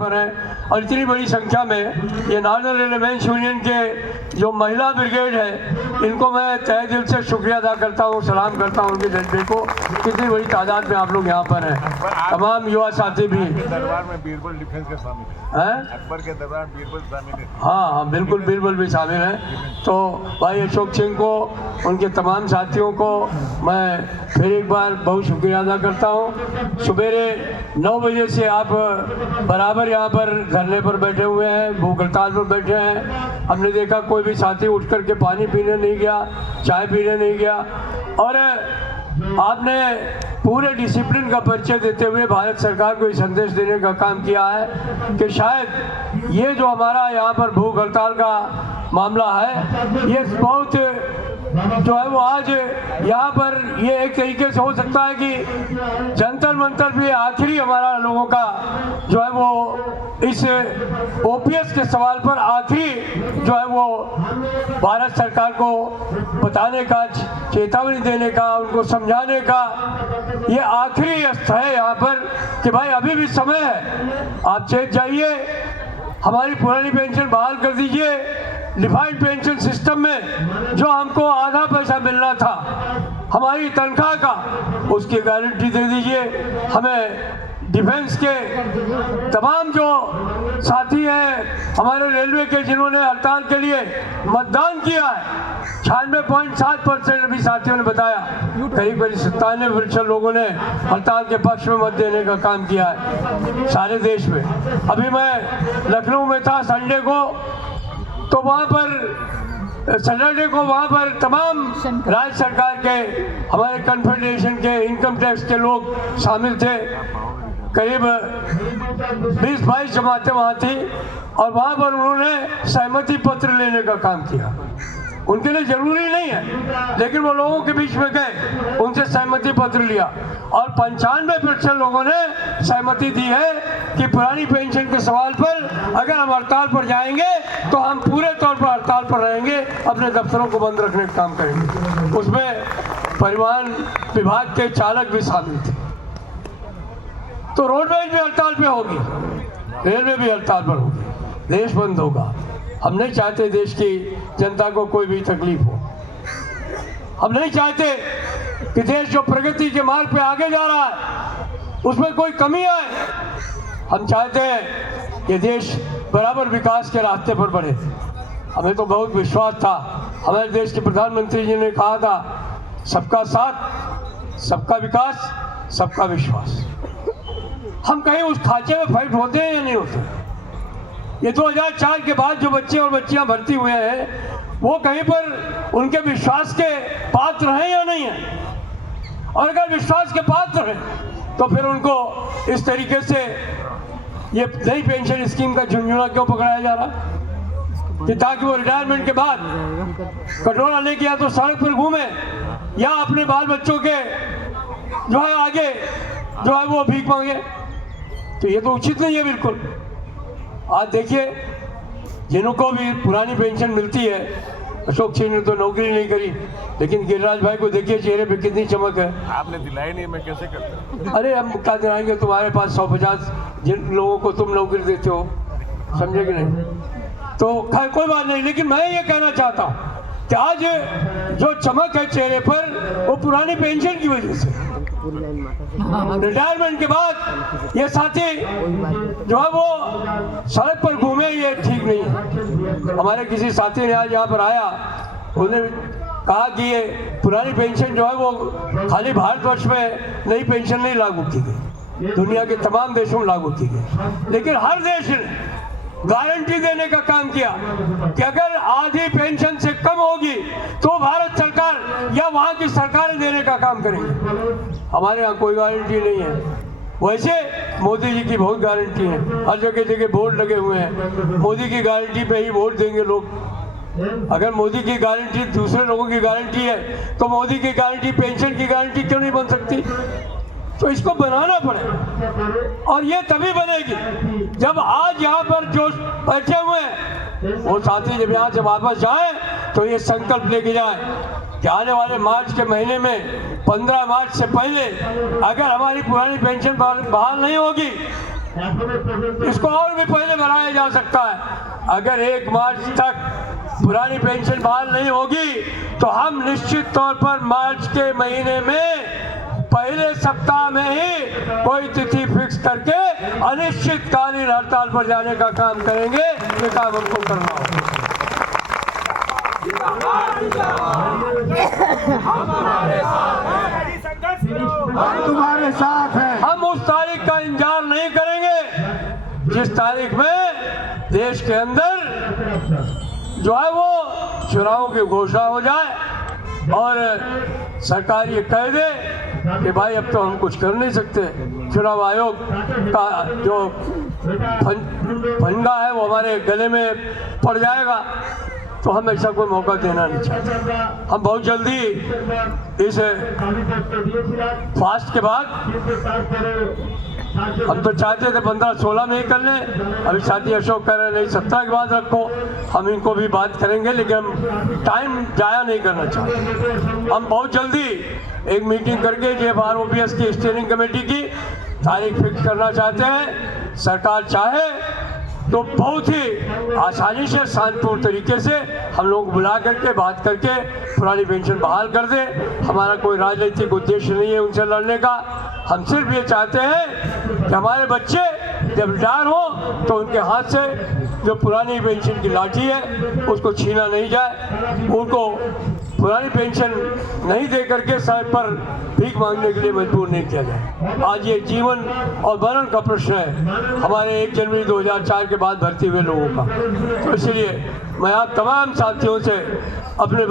पर है। और इतनी बड़ी संख्या में ये नॉर्दर्न रेलवेमेंस यूनियन के जो महिला ब्रिगेड है, इनको मैं तहे दिल से शुक्रिया अदा करता हूँ, सलाम करता हूँ उनके जज्बे को। कितनी बड़ी तादाद में आप लोग यहाँ पर हैं, तमाम युवा साथी भी। दरबार में बीरबल डिफेंस के शामिल है, अकबर के दरबार में बीरबल शामिल है। हाँ, बीरबल भी शामिल है। तो भाई अशोक सिंह को, उनके तमाम साथियों को मैं फिर एक बार बहुत शुक्रिया अदा करता हूँ। सवेरे 9 बजे से आप बराबर यहाँ पर धरने पर बैठे हुए हैं, भूख हड़ताल पर बैठे हैं। हमने देखा कोई भी साथी उठ करके पानी पीने नहीं गया, चाय पीने नहीं गया। और आपने पूरे डिसिप्लिन का परिचय देते हुए भारत सरकार को ये संदेश देने का काम किया है कि शायद ये जो हमारा यहाँ पर भूख हड़ताल का मामला है, ये बहुत जो है वो आज यहाँ पर ये एक तरीके से हो सकता है कि जंतर मंतर भी आखिरी हमारा लोगों का जो है वो इस ओपीएस के सवाल पर आखिरी जो है वो भारत सरकार को बताने का, चेतावनी देने का, उनको समझाने का ये आखिरी अस्त्र है यहाँ पर कि भाई अभी भी समय है, आप चेत जाइए, हमारी पुरानी पेंशन बहाल कर दीजिए। डिफाइंड पेंशन सिस्टम में जो हमको आधा पैसा मिलना था हमारी तनख्वाह का, उसकी गारंटी दे दीजिए। हमें डिफेंस के तमाम जो साथी हैं हमारे रेलवे के, जिन्होंने हड़ताल के लिए मतदान किया है, 96.7% अभी साथियों ने बताया, करीब 97% लोगों ने हड़ताल के पक्ष में मत देने का काम किया है सारे देश में। अभी मैं लखनऊ में था संडे को, तो वहाँ पर सैटरडे को वहाँ पर तमाम राज्य सरकार के, हमारे कन्फेडरेशन के, इनकम टैक्स के लोग शामिल थे। करीब 20-22 जमातें वहाँ थी और वहाँ पर उन्होंने सहमति पत्र लेने का काम किया। उनके लिए जरूरी नहीं है, लेकिन वो लोगों के बीच में गए, उनसे सहमति पत्र लिया और 95% लोगों ने सहमति दी है कि पुरानी पेंशन के सवाल पर अगर हम हड़ताल पर जाएंगे तो हम पूरे तौर पर हड़ताल पर रहेंगे, अपने दफ्तरों को बंद रखने का काम करेंगे। उसमें परिवहन विभाग के चालक भी शामिल थे। तो रोडवेज भी हड़ताल पे होगी, रेलवे भी हड़ताल पर होगी, देश बंद होगा। हम नहीं चाहते देश की जनता को कोई भी तकलीफ हो। हम नहीं चाहते कि देश जो प्रगति के मार्ग पे आगे जा रहा है उसमें कोई कमी आए। हम चाहते हैं कि देश बराबर विकास के रास्ते पर बढ़े। हमें तो बहुत विश्वास था, हमारे देश के प्रधानमंत्री जी ने कहा था, सबका साथ, सबका विकास, सबका विश्वास। हम कहीं उस खांचे में फाइट होते हैं या नहीं होते? ये 2004 के बाद जो बच्चे और बच्चियां भर्ती हुए हैं वो कहीं पर उनके विश्वास के पात्र हैं या नहीं है? और अगर विश्वास के पात्र हैं तो फिर उनको इस तरीके से ये नई पेंशन स्कीम का झुंझुना क्यों पकड़ाया जा रहा कि ताकि वो रिटायरमेंट के बाद कटोरा लेके या तो सड़क पर घूमे या अपने बाल बच्चों के जो है आगे जो है वो भीख मांगे। तो ये तो उचित नहीं है बिल्कुल। आज देखिए, जिनको भी पुरानी पेंशन मिलती है, अशोक सिंह ने तो नौकरी नहीं करी, लेकिन गिरिराज भाई को देखिए चेहरे पे कितनी चमक है। आपने दिलाई नहीं, मैं कैसे करता? अरे हम क्या दिलाएंगे, तुम्हारे पास 150 जिन लोगों को तुम नौकरी देते हो, समझे कि नहीं? तो कोई बात नहीं, लेकिन मैं ये कहना चाहता हूँ कि आज जो चमक है चेहरे पर वो पुरानी पेंशन की वजह से। रिटायरमेंट के बाद ये साथी जो है वो सड़क पर घूमे, ये ठीक नहीं है। हमारे किसी साथी ने आज यहाँ पर आया, उन्होंने कहा कि ये पुरानी पेंशन जो है वो खाली भारतवर्ष में नई पेंशन नहीं लागू की गई, दुनिया के तमाम देशों में लागू की गई, लेकिन हर देश ने गारंटी देने का काम किया कि अगर आधी पेंशन से कम होगी तो भारत सरकार या वहाँ की सरकारें देने का काम करेंगे। हमारे यहाँ कोई गारंटी नहीं है। वैसे मोदी जी की बहुत गारंटी है, हर जगह जगह बोर्ड लगे हुए हैं, मोदी की गारंटी पे ही वोट देंगे लोग। अगर मोदी की गारंटी दूसरे लोगों की गारंटी है तो मोदी की गारंटी, पेंशन की गारंटी क्यों नहीं बन सकती? तो इसको बनाना पड़ेगा और ये तभी बनेगी जब आज यहाँ पर जो बैठे हुए हैं वो साथी जब यहाँ से वापस जाए तो ये संकल्प लेके जाए कि आने वाले मार्च के महीने में 15 मार्च से पहले अगर हमारी पुरानी पेंशन बहाल नहीं होगी इसको और भी पहले बढ़ाया जा सकता है। अगर 1 मार्च तक पुरानी पेंशन बहाल नहीं होगी तो हम निश्चित तौर पर मार्च के महीने में पहले सप्ताह में ही कोई तिथि फिक्स करके अनिश्चितकालीन हड़ताल पर जाने का काम करेंगे। ये काम हमको करना होगा। हम तुम्हारे साथ हैं। हम उस तारीख का इंतजार नहीं करेंगे जिस तारीख में देश के अंदर जो है वो चुनावों की घोषणा हो जाए और सरकार ये कह दे कि भाई अब तो हम कुछ कर नहीं सकते, चुनाव आयोग का जो फंडा है वो हमारे गले में पड़ जाएगा। तो हम ऐसा कोई मौका देना नहीं चाहते। हम बहुत जल्दी इस फास्ट के बाद हम तो चाहते थे 15-16 में ही कर लें। अभी साथी अशोक कह रहे नहीं 17 के बाद रखो। हम इनको भी बात करेंगे लेकिन हम टाइम जाया नहीं करना चाहते। हम बहुत जल्दी एक मीटिंग करके JFROPS की स्टीयरिंग कमेटी की तारीख फिक्स करना चाहते हैं। सरकार चाहे तो बहुत ही आसानी से शांतिपूर्ण तरीके से हम लोग बुला करके बात करके पुरानी पेंशन बहाल कर दे। हमारा कोई राजनीतिक उद्देश्य नहीं है उनसे लड़ने का। हम सिर्फ ये चाहते हैं कि हमारे बच्चे जब रिटायर हो तो उनके हाथ से जो पुरानी पेंशन की लाठी है उसको छीना नहीं जाए, उनको पुरानी पेंशन नहीं दे करके सर पर भीख मांगने के लिए मजबूर नहीं किया जाए। आज ये जीवन और मरण का प्रश्न है हमारे 1 जनवरी 2004 के बाद भर्ती हुए लोगों का। तो इसलिए मैं आप तमाम साथियों से अपने